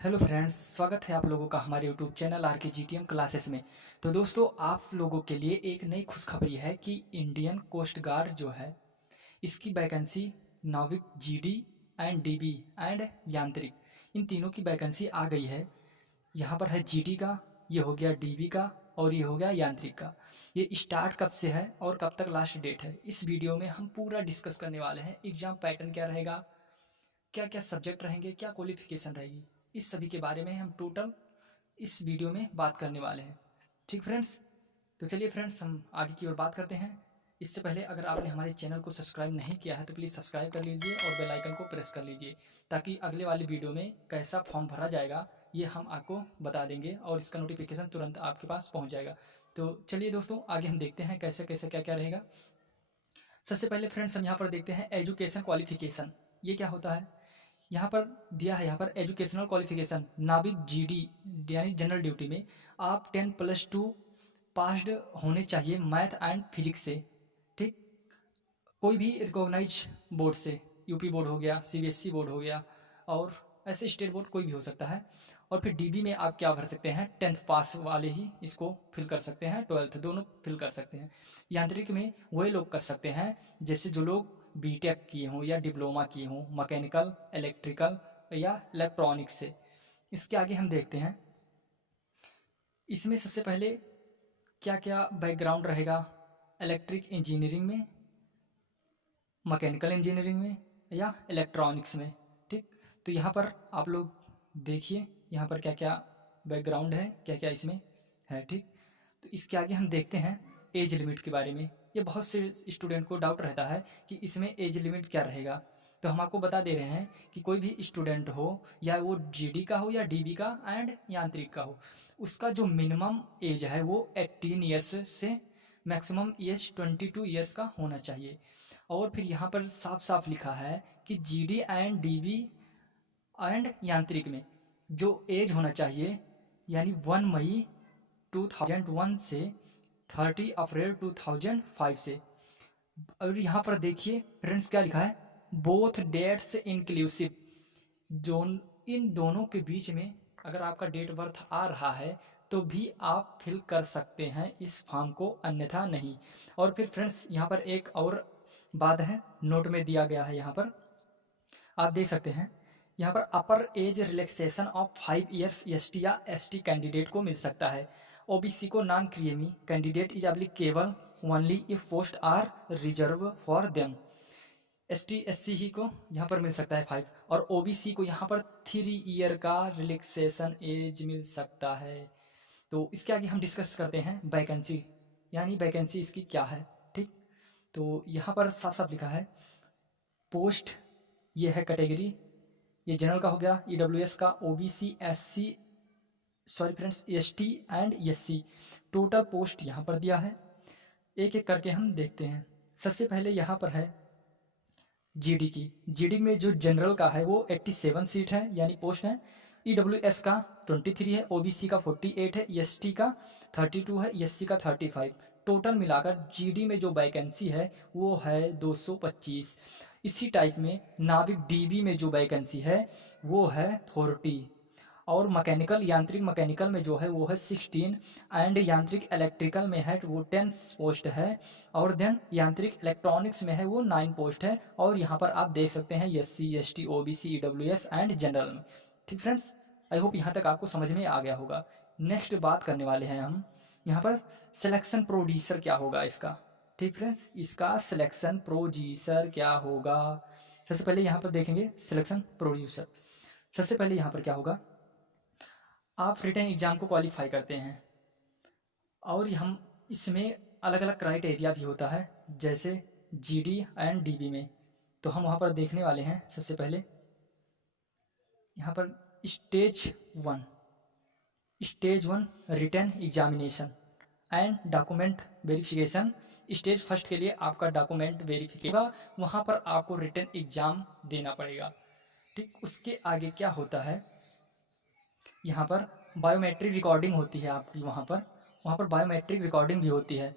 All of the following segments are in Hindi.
हेलो फ्रेंड्स, स्वागत है आप लोगों का हमारे यूट्यूब चैनल आर के जी क्लासेस में। तो दोस्तों, आप लोगों के लिए एक नई खुशखबरी है कि इंडियन कोस्ट गार्ड जो है, इसकी वैकेंसी नाविक जीडी एंड डीबी एंड यांत्रिक, इन तीनों की वैकेंसी आ गई है। यहाँ पर है जीडी का, ये हो गया डीबी का और ये हो गया यांत्रिक का। ये स्टार्ट कब से है और कब तक लास्ट डेट है, इस वीडियो में हम पूरा डिस्कस करने वाले हैं। एग्जाम पैटर्न क्या रहेगा, क्या क्या सब्जेक्ट रहेंगे, क्या क्वालिफिकेशन रहेगी, इस सभी के बारे में हम टोटल इस वीडियो में बात करने वाले हैं। ठीक फ्रेंड्स, तो चलिए फ्रेंड्स, हम आगे की ओर बात करते हैं। इससे पहले अगर आपने हमारे चैनल को सब्सक्राइब नहीं किया है तो प्लीज़ सब्सक्राइब कर लीजिए और बेल आइकन को प्रेस कर लीजिए, ताकि अगले वाली वीडियो में कैसा फॉर्म भरा जाएगा ये हम आपको बता देंगे और इसका नोटिफिकेशन तुरंत आपके पास पहुंच जाएगा। तो चलिए दोस्तों, आगे हम देखते हैं कैसे कैसे क्या क्या रहेगा। सबसे पहले फ्रेंड्स, हम यहाँ पर देखते हैं एजुकेशन क्वालिफिकेशन। ये क्या होता है, यहाँ पर दिया है, यहाँ पर एजुकेशनल क्वालिफिकेशन नाविक जीडी यानी जनरल ड्यूटी में आप 10+2 पास्ड होने चाहिए मैथ एंड फिजिक्स से। ठीक, कोई भी रिकॉग्नाइज बोर्ड से, यूपी बोर्ड हो गया, सीबीएसई बोर्ड हो गया और ऐसे स्टेट बोर्ड कोई भी हो सकता है। और फिर डीबी में आप क्या भर सकते हैं, 10th पास वाले ही इसको फिल कर सकते हैं, 12th दोनों फिल कर सकते हैं। यांत्रिक में वही लोग कर सकते हैं जैसे जो लोग बीटेक किए हों या डिप्लोमा किए हों मैकेनिकल, इलेक्ट्रिकल या इलेक्ट्रॉनिक्स से। इसके आगे हम देखते हैं, इसमें सबसे पहले क्या क्या बैकग्राउंड रहेगा, इलेक्ट्रिक इंजीनियरिंग में, मैकेनिकल इंजीनियरिंग में या इलेक्ट्रॉनिक्स में। ठीक, तो यहाँ पर आप लोग देखिए यहाँ पर क्या क्या बैकग्राउंड है, क्या क्या इसमें है। ठीक, तो इसके आगे हम देखते हैं एज लिमिट के बारे में। ये बहुत से स्टूडेंट को डाउट रहता है कि इसमें एज लिमिट क्या रहेगा। तो हम आपको बता दे रहे हैं कि कोई भी स्टूडेंट हो, या वो जीडी का हो या डीबी का एंड यांत्रिक का हो, उसका जो मिनिमम एज है वो 18 ईयर्स से मैक्सिमम एज 22 ईयर्स का होना चाहिए। और फिर यहाँ पर साफ साफ लिखा है कि जीडी एंड डीबी एंड यांत्रिक में जो एज होना चाहिए, यानी 1 मई 2001 से 30 अप्रैल 2005 से। और यहाँ पर देखिए फ्रेंड्स क्या लिखा है, बोथ डेट्स इंक्लूसिव। जो इन दोनों के बीच में अगर आपका डेट बर्थ आ रहा है तो भी आप फिल कर सकते हैं इस फॉर्म को, अन्यथा नहीं। और फिर फ्रेंड्स यहाँ पर एक और बात है, नोट में दिया गया है, यहाँ पर आप देख सकते हैं, यहाँ पर upper age relaxation of 5 years ST या एसटी कैंडिडेट को मिल सकता है। ओबीसी को non creamy candidate is applicable only if post are reserve for them. ST SC ही को यहाँ पर मिल सकता है 5, और ओबीसी को यहाँ पर 3 ईयर का रिलैक्सेशन एज मिल सकता है। तो इसके आगे हम डिस्कस करते हैं वैकेंसी, यानी वैकेंसी इसकी क्या है। ठीक, तो यहाँ पर साफ साफ लिखा है पोस्ट, ये है कैटेगरी, ये जनरल का हो गया, ईडब्ल्यूएस का, OBC, SC, sorry friends, ST and SC. Total post यहाँ पर दिया है, एक एक करके हम देखते हैं। सबसे पहले यहाँ पर है जीडी की। जीडी में जो जनरल का है वो 87 सीट है, यानी पोस्ट है। ईडब्ल्यूएस का 23 है, ओबीसी का 48 है, एसटी का 32 है, एससी का 35। टोटल मिलाकर जीडी में जो वैकेंसी है वो है 225। इसी टाइप में नाविक डीबी में जो वैकेंसी है वो है 40। और मैकेनिकल, यांत्रिक मैकेनिकल में जो है वो है 16, एंड यांत्रिक इलेक्ट्रिकल में है वो 10 पोस्ट है, और देन यांत्रिक इलेक्ट्रॉनिक्स में है वो 9 पोस्ट है। और यहाँ पर आप देख सकते हैं SC, ST, OBC, EWS and general में। ठीक फ्रेंड्स, आई होप यहाँ तक आपको समझ में आ गया होगा। नेक्स्ट बात करने वाले हैं हम यहाँ पर सिलेक्शन प्रोड्यूसर क्या होगा इसका। ठीक फ्रेंड्स, इसका सिलेक्शन प्रोड्यूसर क्या होगा, सबसे पहले यहाँ पर देखेंगे सिलेक्शन प्रोड्यूसर। सबसे पहले यहाँ पर क्या होगा, आप रिटन एग्ज़ाम को क्वालिफाई करते हैं और हम इसमें अलग अलग क्राइटेरिया भी होता है, जैसे जीडी एंड डीबी में। तो हम वहाँ पर देखने वाले हैं सबसे पहले यहाँ पर stage 1, stage 1 written examination and document verification. Stage first के लिए आपका डॉक्यूमेंट वेरिफिकेशन, वहाँ पर आपको रिटन एग्ज़ाम देना पड़ेगा। ठीक, उसके आगे क्या होता है, यहाँ पर बायोमेट्रिक रिकॉर्डिंग होती है आपकी, वहाँ पर बायोमेट्रिक रिकॉर्डिंग भी होती है।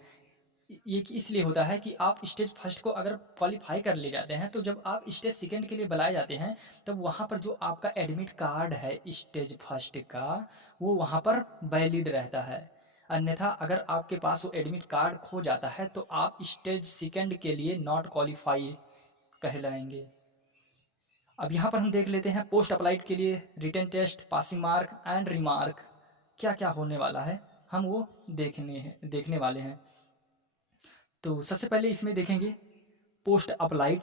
ये कि इसलिए होता है कि आप स्टेज फर्स्ट को अगर क्वालिफाई कर ले जाते हैं तो जब आप स्टेज सेकंड के लिए बुलाए जाते हैं तब वहाँ पर जो आपका एडमिट कार्ड है स्टेज फर्स्ट का वो वहाँ पर वैलिड रहता है। अन्यथा अगर आपके पास वो एडमिट कार्ड खो जाता है तो आप स्टेज सेकंड के लिए नॉट क्वालिफाई कहलाएंगे। अब यहाँ पर हम देख लेते हैं पोस्ट अप्लाइड के लिए written test, passing mark and remark क्या क्या होने वाला है, हम वो देखने वाले हैं। तो सबसे पहले इसमें देखेंगे post applied,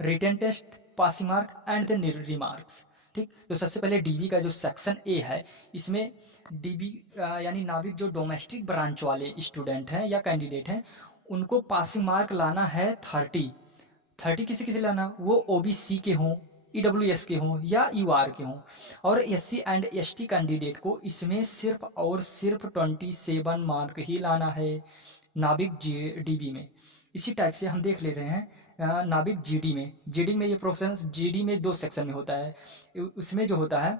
written test, passing mark and the remarks. ठीक, तो सबसे पहले डीबी का जो सेक्शन ए है इसमें डीबी यानी नाविक जो डोमेस्टिक ब्रांच वाले स्टूडेंट हैं या कैंडिडेट हैं उनको पासिंग मार्क लाना है 30। किसी किसी लाना, वो ओबीसी के हों, ईडब्ल्यूएस के हों या यूआर के हों। और एससी एंड एसटी कैंडिडेट को इसमें सिर्फ और सिर्फ 27 मार्क ही लाना है नाविक डीबी में। इसी टाइप से हम देख ले रहे हैं नाविक जीडी में ये प्रोफेशन जीडी में 2 सेक्शन में होता है। उसमें जो होता है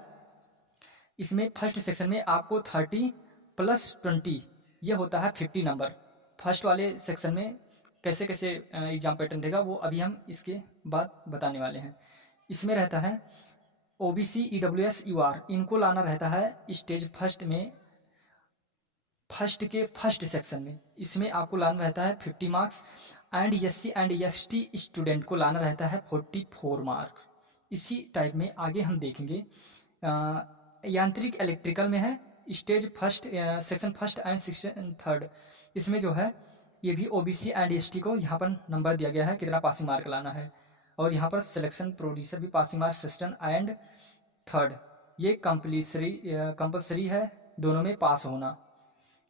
इसमें फर्स्ट सेक्शन में आपको 30 + 20 ये होता है 50 नंबर। फर्स्ट वाले सेक्शन में कैसे कैसे एग्जाम पैटर्न रहेगा वो अभी हम इसके बाद बताने वाले हैं। इसमें रहता है ओबीसी, ईडब्ल्यूएस, यूआर इनको लाना रहता है स्टेज फर्स्ट में, फर्स्ट के फर्स्ट सेक्शन में। इसमें आपको लाना रहता है 50 marks and SC and ST student को लाना रहता है 44 मार्क। इसी टाइप में आगे हम देखेंगे यांत्रिक इलेक्ट्रिकल में है stage first section first and section third. इसमें जो है ये भी ओबीसी एंड एसटी को यहाँ पर नंबर दिया गया है कितना पासिंग मार्क लाना है। और यहाँ पर सिलेक्शन प्रोड्यूसर भी passing mark section and third ये कंपल्सरी है दोनों में पास होना।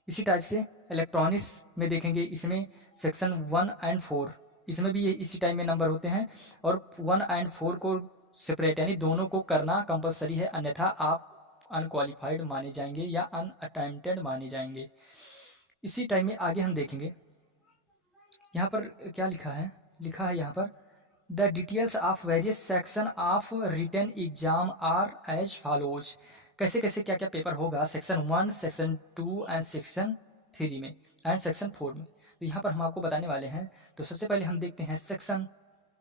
इसी टाइप से इलेक्ट्रॉनिक्स में देखेंगे इसमें सेक्शन 1 एंड 4 इसमें भी ये इसी टाइप में नंबर होते हैं और 1 एंड 4 को सेपरेट यानी दोनों को करना कंपलसरी है, अन्यथा आप अनक्वालिफाइड माने जाएंगे या अनअटेम्प्टेड माने जाएंगे। इसी टाइम में आगे हम देखेंगे यहाँ पर क्या लिखा है यहाँ पर the details of various section of written exam are as follows. कैसे कैसे क्या क्या पेपर होगा सेक्शन 1, सेक्शन 2 एंड सेक्शन 3 में एंड सेक्शन 4 में, तो यहाँ पर हम आपको बताने वाले हैं। तो सबसे पहले हम देखते हैं सेक्शन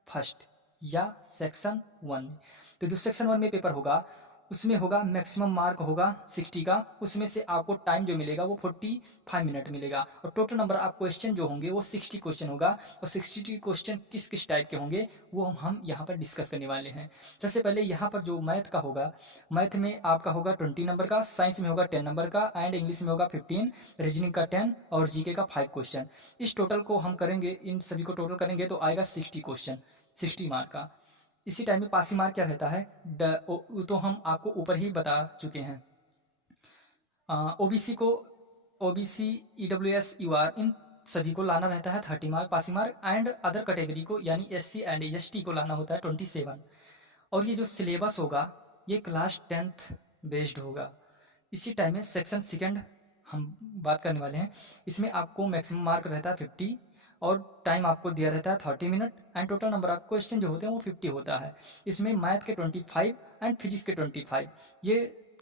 फर्स्ट या सेक्शन 1 में। तो जो सेक्शन 1 में पेपर होगा उसमें होगा मैक्सिमम मार्क होगा 60 का, उसमें से आपको टाइम जो मिलेगा वो 45 मिनट मिलेगा और टोटल नंबर ऑफ क्वेश्चन जो होंगे वो 60 क्वेश्चन होगा। और 60 क्वेश्चन किस किस टाइप के होंगे वो हम यहाँ पर डिस्कस करने वाले हैं। सबसे पहले यहाँ पर जो मैथ का होगा, मैथ में आपका होगा 20 नंबर का, साइंस में होगा 10 नंबर का एंड इंग्लिश में होगा 15, रीजनिंग का 10 और जीके का 5 क्वेश्चन। इस टोटल को हम करेंगे, इन सभी को टोटल करेंगे तो आएगा 60 क्वेश्चन 60 मार्क का। इसी टाइम में पासिंग मार्क क्या रहता है तो हम आपको ऊपर ही बता चुके हैं। ओबीसी ईडब्ल्यूएस यूआर इन सभी को लाना रहता है 30 mark passing mark and other category को यानी एससी एंड एसटी को लाना होता है 27। और ये जो सिलेबस होगा ये क्लास 10th बेस्ड होगा। इसी टाइम में सेक्शन सेकंड हम बात करने वाले हैं। इसमें आपको मैक्सिमम मार्क रहता है 50 और टाइम आपको दिया रहता है 30 minute and total number of question जो होते हैं वो 50 होता है। इसमें मैथ के 25 एंड फिजिक्स के 25 ये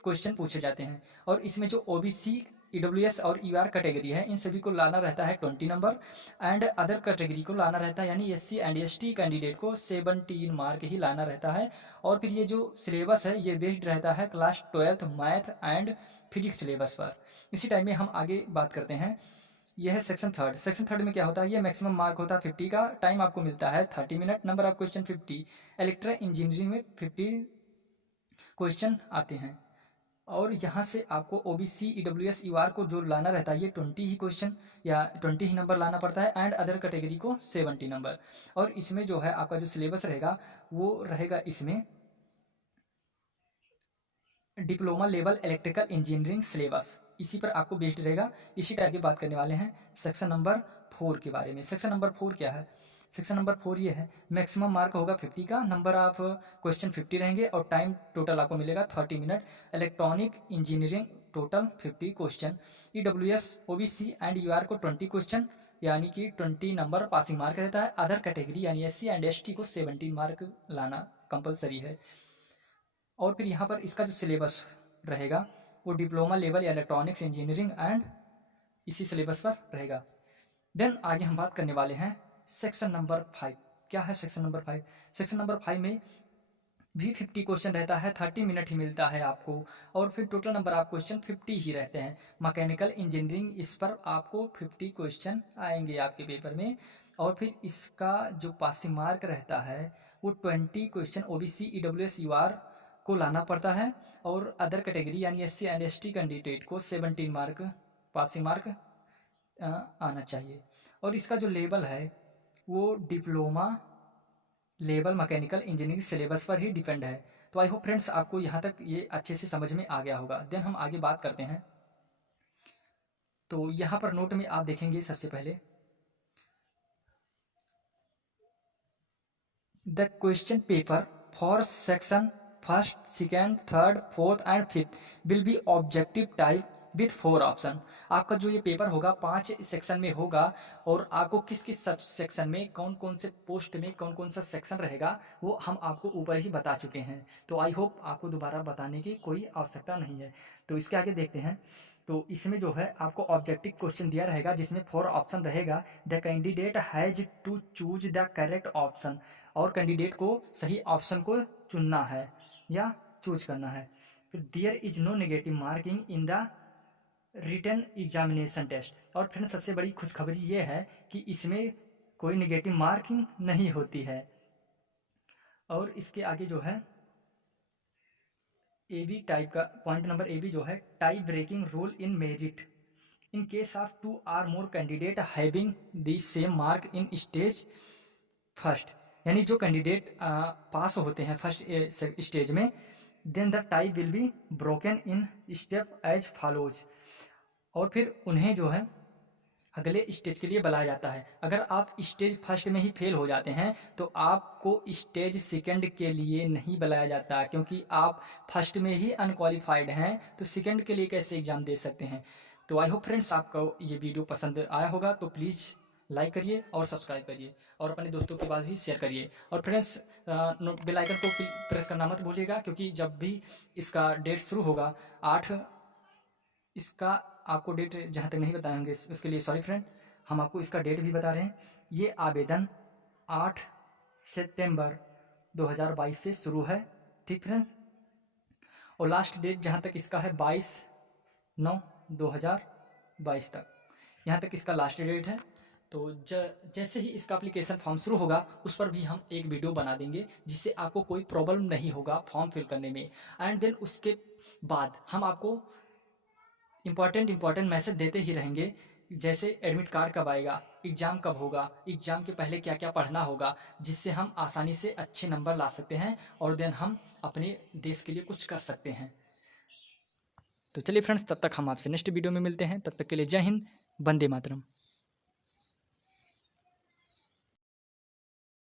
क्वेश्चन पूछे जाते हैं। और इसमें जो ओबीसी, ईडब्ल्यूएस और यूआर कैटेगरी है इन सभी को लाना रहता है 20 नंबर एंड अदर कैटेगरी को लाना रहता है यानी एससी एंड एसटी कैंडिडेट को 17 मार्क ही लाना रहता है। और फिर ये जो सिलेबस है ये बेस्ड रहता है class 12th math and physics syllabus पर। इसी टाइम में हम आगे बात करते हैं, यह है सेक्शन थर्ड। सेक्शन थर्ड में क्या होता है, ये मैक्सिमम मार्क होता है 50 का, टाइम आपको मिलता है 30 minute, number of question 50। Electrical engineering में 50 क्वेश्चन आते हैं। और यहाँ से आपको ओबीसी, ईडब्ल्यूएस, यूआर को जो लाना रहता है ये 20 ही क्वेश्चन या 20 ही नंबर लाना पड़ता है एंड अदर कैटेगरी को 70 नंबर। और इसमें जो है आपका जो सिलेबस रहेगा वो रहेगा इसमें diploma level electrical engineering syllabus, इसी पर आपको बेस्ड रहेगा। इसी टाइप की बात करने वाले हैं सेक्शन नंबर 4 के बारे में। सेक्शन नंबर 4 क्या है, सेक्शन नंबर 4 ये है मैक्सिमम मार्क होगा 50 का, नंबर ऑफ क्वेश्चन 50 रहेंगे और टाइम टोटल आपको मिलेगा 30 minute. Electronic engineering total 50 question. EWS, OBC and UR को 20 क्वेश्चन यानी कि 20 नंबर पासिंग मार्क रहता है। अदर कैटेगरी यानी एससी एंड एसटी को 17 मार्क लाना कंपलसरी है। और फिर यहाँ पर इसका जो सिलेबस रहेगा वो डिप्लोमा लेवल या इलेक्ट्रॉनिक्स इंजीनियरिंग एंड इसी सिलेबस पर रहेगा। देन आगे हम बात करने वाले हैं सेक्शन नंबर 5। क्या है सेक्शन नंबर 5? सेक्शन नंबर 5 में भी 50 क्वेश्चन रहता है, 30 मिनट ही मिलता है आपको, और फिर टोटल नंबर ऑफ क्वेश्चन 50 ही रहते हैं। मैकेनिकल इंजीनियरिंग, इस पर आपको 50 क्वेश्चन आएंगे आपके पेपर में, और फिर इसका जो पासिंग मार्क रहता है वो 20 क्वेश्चन OBC EWS UR को लाना पड़ता है, और अदर कैटेगरी यानी SC एंड ST कैंडिडेट को 17 मार्क पासिंग मार्क आना चाहिए। और इसका जो लेवल है वो diploma level mechanical engineering syllabus पर ही डिपेंड है। तो आई होप फ्रेंड्स आपको यहाँ तक ये अच्छे से समझ में आ गया होगा। देन हम आगे बात करते हैं। तो यहाँ पर नोट में आप देखेंगे सबसे पहले the question paper for section first, second, third, fourth and fifth will be objective type with 4 option. आपका जो ये पेपर होगा 5 सेक्शन में होगा, और आपको किस किस सब सेक्शन में कौन कौन से पोस्ट में कौन कौन सा सेक्शन रहेगा वो हम आपको ऊपर ही बता चुके हैं। तो आई होप आपको दोबारा बताने की कोई आवश्यकता नहीं है। तो इसके आगे देखते हैं। तो इसमें जो है आपको ऑब्जेक्टिव क्वेश्चन दिया रहेगा जिसमें 4 ऑप्शन रहेगा। The candidate has to choose the correct option, और कैंडिडेट को सही ऑप्शन को चुनना है या चूज करना है। फिर there is no negative marking in the written examination test, और फिर सबसे बड़ी खुशखबरी ये है कि इसमें कोई नेगेटिव मार्किंग नहीं होती है। और इसके आगे जो है AB टाइप का पॉइंट नंबर AB जो है tie breaking rule in merit in case of 2 or more candidate having the same mark in stage first, यानी जो कैंडिडेट पास होते हैं फर्स्ट स्टेज में, then the tie will be broken in step as follows, और फिर उन्हें जो है अगले स्टेज के लिए बुलाया जाता है। अगर आप स्टेज फर्स्ट में ही फेल हो जाते हैं तो आपको स्टेज सेकंड के लिए नहीं बुलाया जाता, क्योंकि आप फर्स्ट में ही अनक्वालिफाइड हैं तो सेकंड के लिए कैसे एग्जाम दे सकते हैं। तो आई होप फ्रेंड्स आपको ये वीडियो पसंद आया होगा, तो प्लीज़ लाइक करिए और सब्सक्राइब करिए, और अपने दोस्तों के पास भी शेयर करिए। और फ्रेंड्स बेल आइकन को प्रेस करना मत भूलिएगा, क्योंकि जब भी इसका डेट शुरू होगा 8, इसका आपको डेट जहाँ तक नहीं बताए होंगे उसके लिए सॉरी फ्रेंड, हम आपको इसका डेट भी बता रहे हैं। ये आवेदन 8 सितंबर 2022 से शुरू है, ठीक फ्रेंड, और लास्ट डेट जहाँ तक इसका है 22/9/2022 तक, यहाँ तक इसका लास्ट डेट है। तो जैसे ही इसका एप्लीकेशन फॉर्म शुरू होगा उस पर भी हम एक वीडियो बना देंगे, जिससे आपको कोई प्रॉब्लम नहीं होगा फॉर्म फिल करने में। एंड देन उसके बाद हम आपको इम्पॉर्टेंट मैसेज देते ही रहेंगे, जैसे एडमिट कार्ड कब आएगा, एग्ज़ाम कब होगा, एग्ज़ाम के पहले क्या क्या पढ़ना होगा, जिससे हम आसानी से अच्छे नंबर ला सकते हैं और देन हम अपने देश के लिए कुछ कर सकते हैं। तो चलिए फ्रेंड्स, तब तक हम आपसे नेक्स्ट वीडियो में मिलते हैं। तब तक के लिए जय हिंद, वंदे मातरम।